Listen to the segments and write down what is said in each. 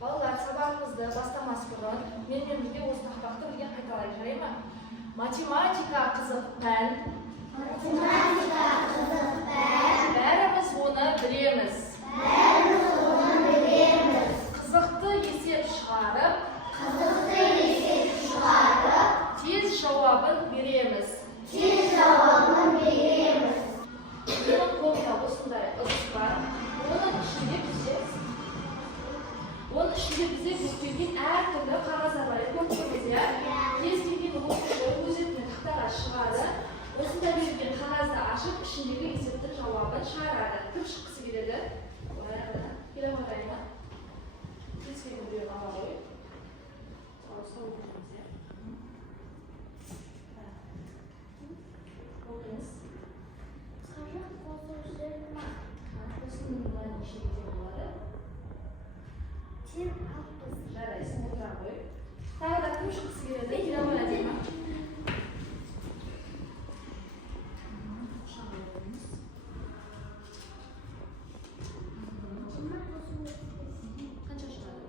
Балалар, сабағымызды бастамас бұрын менімен бірге осы тақпақты бірге қайталайық, жарай ма? Математика қызық пән. Бәріміз оны білеміз. Қызықты есеп шығарып, тез жауабын береміз. Менің қолымда осындай ыдыс бар. Оның ішінде бізде бүктелген әртүрлі қағаздар бар. Көрдіңіз, иә? Кез келген оқушы өзінің тақтаға шығады. Осында берілген қағазды ашып, ішіндегі есептің жауабын шығарады. Кім шыққысы келеді? Келе қойғай ма? Кез келген біреуін ала қой. Сау көрдіңіз, иә? Оқыңыз. Осының неше кезде болады? Жарайсың, отыра қой. Тағы да кім шыққысы келеді? Келе қоя дей ма? Қанша шығады?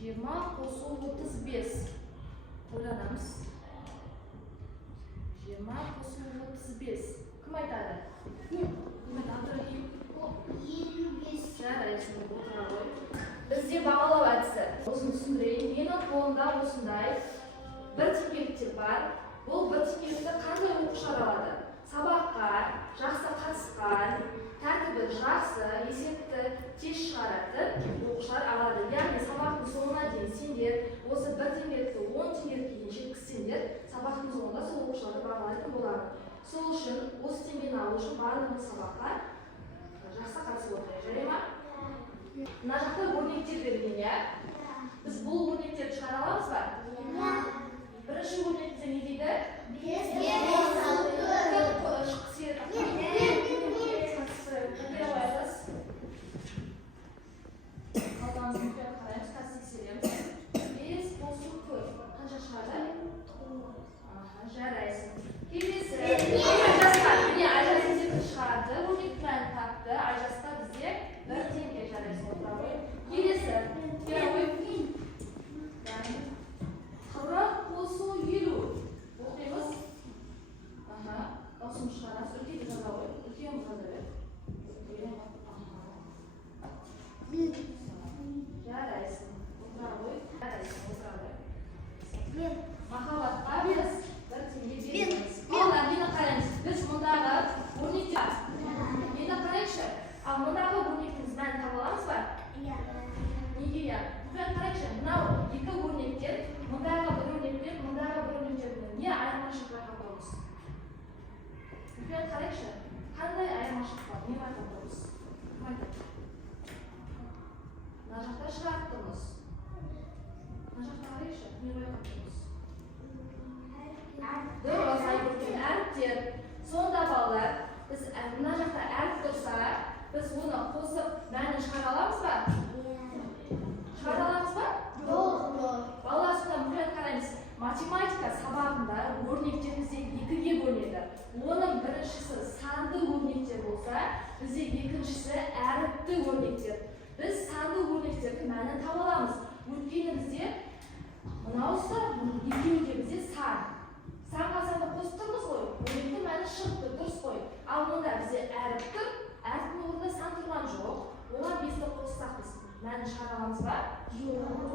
20 қосу 35. Ойланамыз. 20 қосу 35. Кім айтады? Жарайсың, отыра қой. Бізде бағалау әдісі. Осыны түсіндірейін. Менің қолымда осындай бір теңгеліктер бар. Бұл бір теңгелікті қандай оқушылар алады? Сабаққа жақсы қатысқан, тәртібі жақсы, есепті тез шығаратын оқушылар алады. Яғни сабақтың соңына дейін сендер осы бір теңгелікті 10 теңгелікке дейін жеткізсеңдер, сабақтың соңында сол оқушыларды бағалайтын болады. Сол үшін осы теңгені алу үшін барлығымыз сабаққа жақсы қатысып отырайық, жарай ма? Мына жақта өрнектер берген, иә? Біз бұл өрнектерді шығара аламыз ба? Бірінші өрнекте не дейді? Жарайсың. Келесі. Айжастан шығарды, өрнектің мәнін тапты. Айжаста бізде бір теңге, жарайсың, отыра қой. Келесі. Келе қой. 40 қосу 50. Оқимыз. Даусым шығарасыз. Үлкейді жаза қой. Үлкен жаза бер. Жарайсың. Отыра қой. Жарайсың, отыра қой. Махаббатқа біз бір теңге береміз. Балалар, мені қараңыз. Біз мұндағы өрнектер. Мені қарайықшы. Ал мұндағы өрнектің мәнін таба аламыз ба? Неге иә? Бұған қарайықшы. Мынау екі өрнектер, мұндағы бір өрнектер, мұндағы бір өрнектердің не айырмашылық байқатамыз? Бұған қарайықшы. Қандай айырмашылық бар? Не байқатамыз? Мына жақта шығарттымыз. Мына жақта қарайықшы. Не байқатамыз? Дұрыс айтылған әріптер. Сонда балалар, біз мына жақта әріп тұрса, біз оны қосып мәнін шығара аламыз ба? Шығара аламыз ба? Балалар, сонда мұқият қараймыз. Математика сабағында өрнектер бізде екіге бөлінеді. Оның біріншісі санды өрнектер болса, бізде екіншісі әріпті өрнектер. Біз санды өрнектердің мәнін таба аламыз. Өйткені бізде мынаусы екеуі де бізде сан. Санға санды қосып тұрмыз ғой, өрнектің мәні шықты, дұрыс қой. Ал мұнда бізде әріп тұр, әріптің орнында сан тұрған жоқ. Оған 5-ті қоссақ біз мәнін шығара аламыз ба?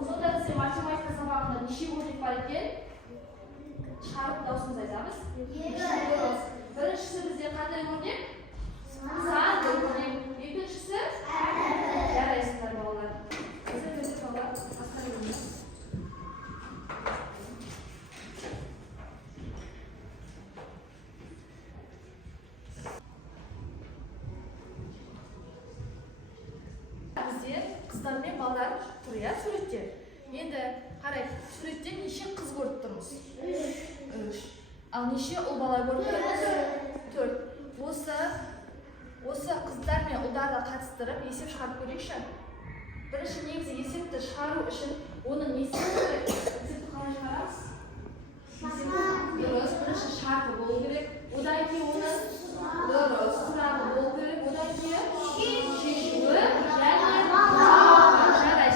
Сонда бізде математика сабағында неше өрнек бар екен? Шығарып даусымыз айтамыз. Біріншісі бізде қандай өрнек? Санды өрнек. Екіншісі? Жарайсыңдар балалар. Бізде балалар басқа өрнек. Қыздар мен балалар тұр, иә, суреттер. Енді қарай, суреттен неше қыз көріп тұрмыз? 3. Ал неше ұл бала көріп тұрмыз? 4. Осы қыздар мен ұлдарды қатыстырып есеп шығарып көрейікші. Бірінші негізі есепті шығару үшін оның несі керек? Есепті қалай шығарамыз? Дұрыс, бірінші шарты болу керек. Одан кейін оның дұрыс сұрағы болу керек. Одан кейін шешуі және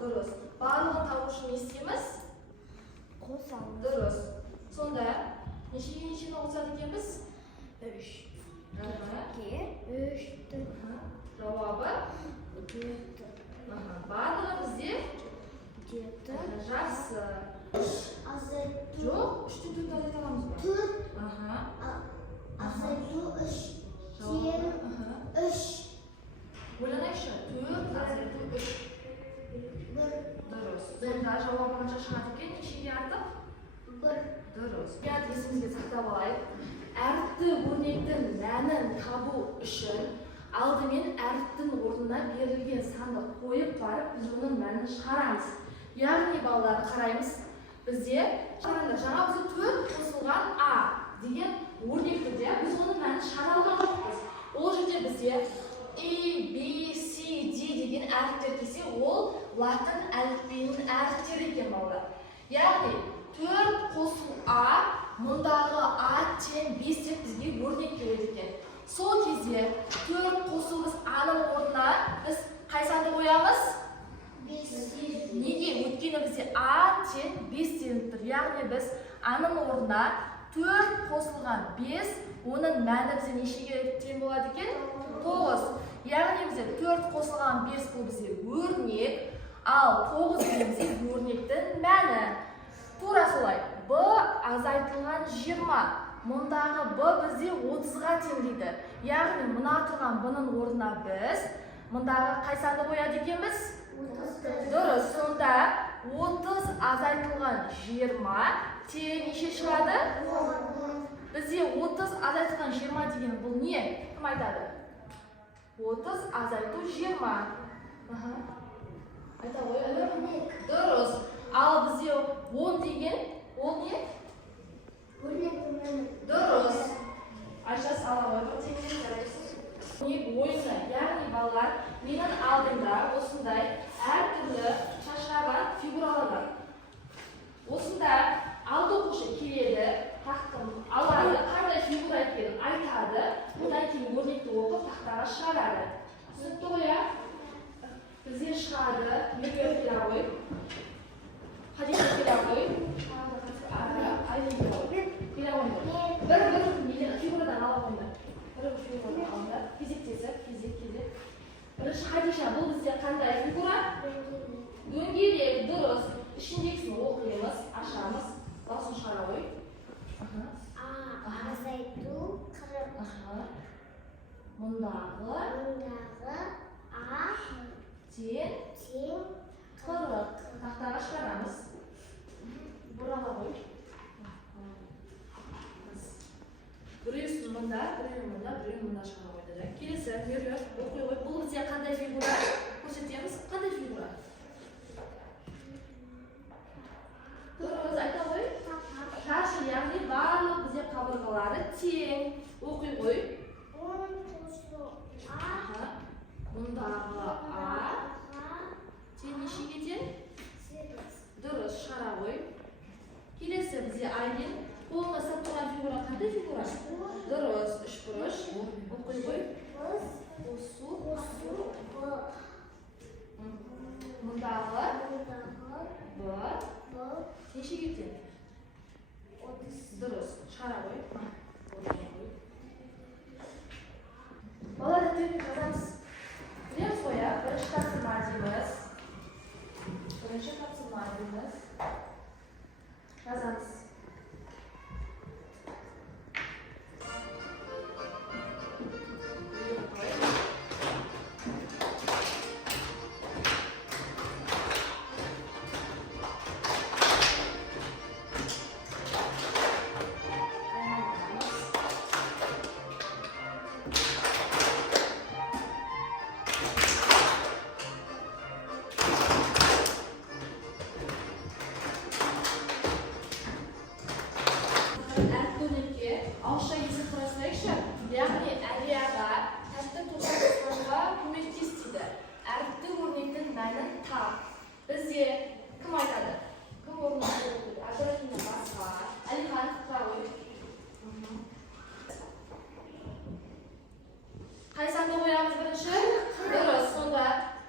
Dürüst. Bарлığın tavuşunu isteyemiz? Dürüst. Sonda neçe olsa diyemiz? 3. Cevabı? Bарлығы бізде? Жақсы. Жоқ, 3-тен 4 айта аламыз ба? 3. Ойланайықшы. 4 азайту 3. Дұрыс. Сонда жауабы қанша шығады екен? Нешеге артық? 1. Дұрыс. Есімізге сақтап алайық. Әріпті өрнектің мәнін табу үшін алдымен әріптің орнына берілген санды қойып барып, біз оның мәнін шығарамыз. Яғни балалар қараймыз. Бізде жаңа бізде 4 қосылған А деген өрнекті де біз оның мәнін шығара алған жоқпыз. Ол жерде бізде A, B, C, D деген әріптер келсе, ол латын әліпбиінің әріптері екен балалар. Яғни 4 қосыл А, мұндағы А тең 5 деп бізге өрнек келеді екен. Сол кезде 4 қосылымыз А-ның орнына біз қай санды қоямыз? 5. Неге? Өйткені бізде А тең 5 деп тұр. Яғни біз А-ның орнына 4 қосылған 5, оның мәні бізде нешеге тең болады екен? 9. Яғни бізде 4 қосылған 5 бұл бізде өрнек, ал 9 бізде өрнектің мәні. Тура солай. Б азайтылған 20. Мұндағы Б бізде 30-ға тең дейді. Яғни мына тұрған Б-ның орнына біз мұндағы қай санды қояды екенбіз? 30. Дұрыс. Сонда 30 азайтылған 20 тең неше шығады? Бізде 30 азайтылған 20 деген бұл не? Кім айтады? 30 азайту 20. Айта ғой. Дұрыс. Ал бізде 10 деген ол не? Дұрыс. Айша сала ғой. Ойыны, яғни балалар, менің алдымда осындай әртүрлі шашыраған фигуралар бар. Осында алты оқушы келеді, тақтын алады, қандай фигура екенін айтады, одан кейін өрнекті оқып тақтаға шығарады. Түсінікті ғой, иә? Бізде шығады, Меруерт келе ғой. Хадиша келе ғой. Айдын келе ғой. Келе ойындар. Бір фигурадан ала ойындар. Бір фигурадан алыңдар. Кезектесіп, кезек. Бірінші Хадиша, бұл бізде қандай фигура? Дөңгелек, дұрыс. Ішіндегісін оқимыз, ашамыз. Дауысын шығара ғой. Азайту 40. Мұндағы А тең 40. Тақтаға шығарамыз. Бұрала ғой. Біреусін мұнда, біреуін мұнда шығара қойды. Келесі, Меруерт, оқи ғой. Бұл бізде қандай фигура? Көрсетеміз. Қандай фигура? Дұрыс, айта ғой. Шашы, яғни барлық бізде қабырғалары тең. Оқи ғой. Мұндағы А тең нешеге тең? Дұрыс, шығара ғой. Келесі бізде Айден. Қолына сап тұрған фигура қандай фигура? Дұрыс, үшбұрыш. Оқи ғой. Qaysi sanda qo'yamiz birinchi? Durust. Sonda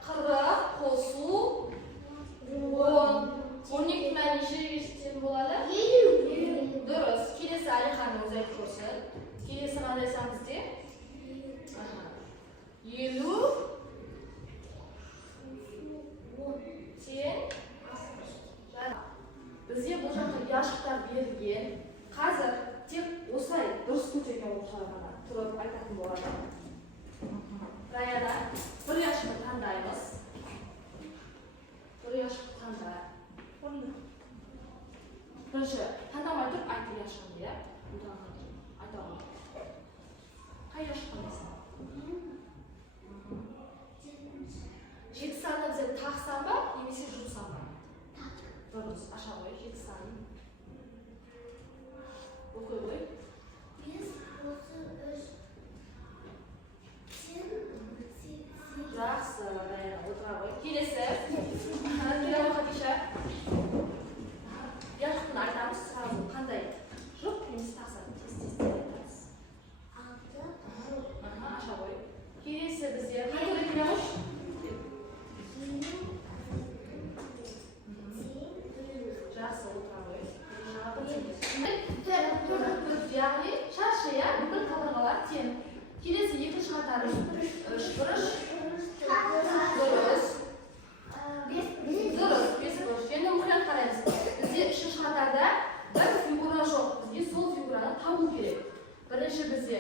40 qo'su 10. 12 bilan necha bo'ladi? 50. Durust. Kelasi Alixanning o'zi aytib ko'rsin. Kelasi qanday sanamizda? 50 10 bizga bu yoqda yoshliklar berilgan. Hozir tek o'say durust ko'chaga o'xshayman. Turib aytатын bo'ladi. Rayada 1 yoshni tanlaymiz. 1 yoshni tanlay. Birinchi tanlamay turib aytib yoshimga. Bundan aytaman. Qay yosh qo'ysan? 7 sanni biza taqsanmi, yoki jursanmi? Durust, aşağı 7 sanni. O'qiy qo'y. Biz o'zi Yaxshi, mana o'tira qo'y. Kelasi. Qanday Xadisha? Yoshni aytamiz, sразу qanday? Shu biz taqsan, tez-tez aytamiz. 6. Aha, aşağı qo'y. Kelasi bizga qanday kelamiz? Yaxshi, o'tira qo'y. Ya'ni sharshaya butun qadrg'alar teng. Kelasi ikkinchi xatari ish qurish. Durust. Durust, besh. Endi muhim qaraymiz. Bizga ishchi xatarda bir figura yo'q. Bizga sol figurani topish kerak. Birinchi bizga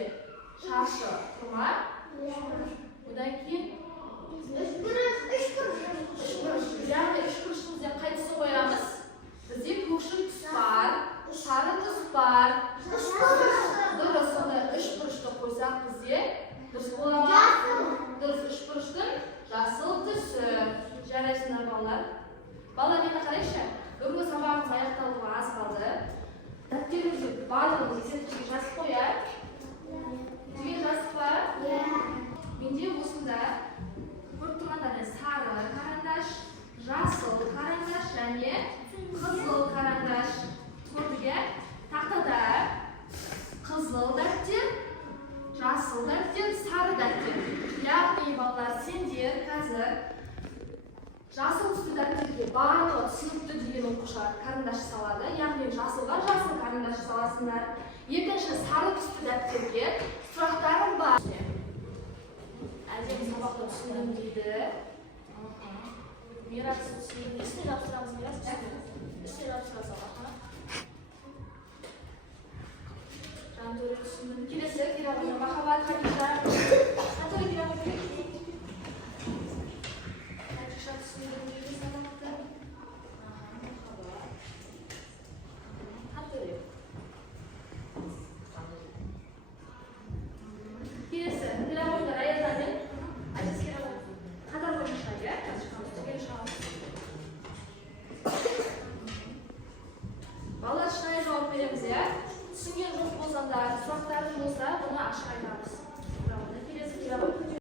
sharshi turma. Undan keyin ish qurish. Ya'ni ish qurishimizga qaytisini qo'yamiz? Bizga ko'shil tus bor, sari tus bor. Durust, sonda ish qurishni qo'ysak bizga durust bo'ladimi? Durust, ish qurishning jasl tusi. Jarayonlar bolalar. Bolalar yana qaraychi. Bugungi sababimiz oyoqdan az qoldi. Daftarimizga barlig'ini setkiga yozib qo'yay. Sizga yoziblar? Menga o'sida ko'rib turganlaringiz sari qarindosh, jasl qarindosh, ya'ni qizil qarindosh to'rtiga taxtada qizil daftar, jasl daftar, sari daftar. Ya'ni bolalar sendir hozir jasl ustida daftarga barlig'i sinfda degan o'qishlar qarindosh soladi. Ya'ni jasllar jasl qarindosh solasizlar. Ikkinchi sari ustida daftarga suratlarim bor. Azim saboqda tushundim deydi. Miras tushundim. Istilab turamiz, miras tushundim. Istilab turasiz, aha. Janturi tushundim. Kelasi, Iroqning Mahabat